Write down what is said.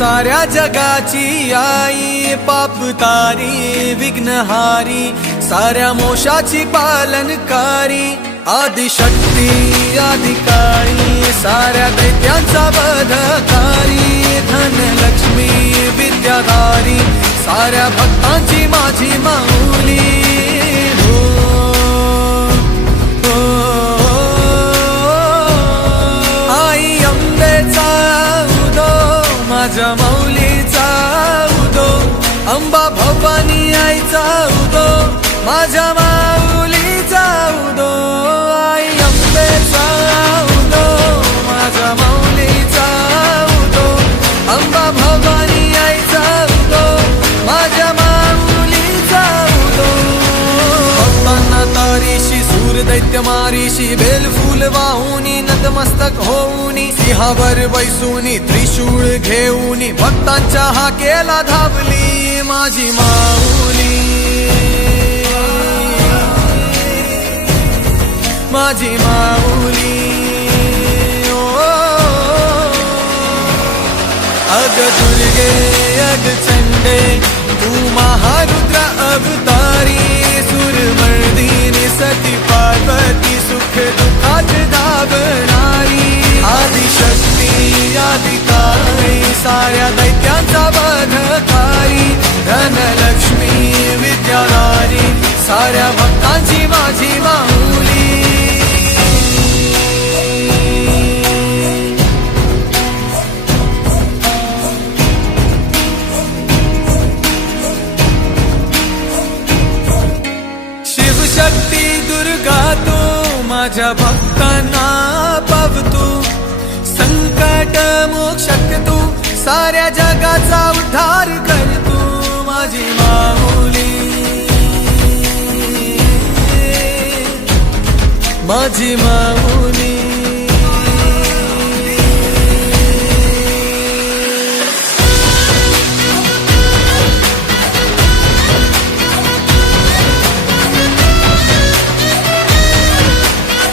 साऱ्या जगाची आई, पाप तारी विघ्नहारी, साऱ्या मोशाची पालनकारी, आदिशक्ती आदिकाळी, साऱ्या दैत्यांचा वधकारी, धनलक्ष्मी विद्याधारी, साऱ्या भक्तांची माझी माऊली। आई अंबेचा उदो, माझ्या माऊलीचा उदो, अंबा भवानी आईचा उदो, माझ्या माऊलीचा उदो। आई अंबेचा उदो, माझ्या माऊलीचा उदो, अंबा भवानी आईचा उदो, माझ्या माऊलीचा उदो। भक्तांना तारीशी, सूर दैत्य मारीशी, बेलफूल वाहुनी, नतमस्तक होऊनी, सिंहावर बैसूनी, त्रिशूळ घेऊनी, भक्तांच्या हाकेला धावली माझी माऊली, माझी माऊली। अग दुर्गे अग चंडे, तू महारुद्र अवतारी, सुरमर्दिनी सती पार्वती, सुख दुःखात धावणारी, आदिशक्ती आदिकाळी, साऱ्या दैत्यांचा वधकारी, धनलक्ष्मी विद्याधारी, साऱ्या भक्तांची माझी माऊली। शिवशक्ती दुर्गा तू, माझ्या भक्तांना पावतू, संकट मोक्षक तू, साऱ्या जगाचा उद्धार कर तू माझी माऊली, माझी माऊली।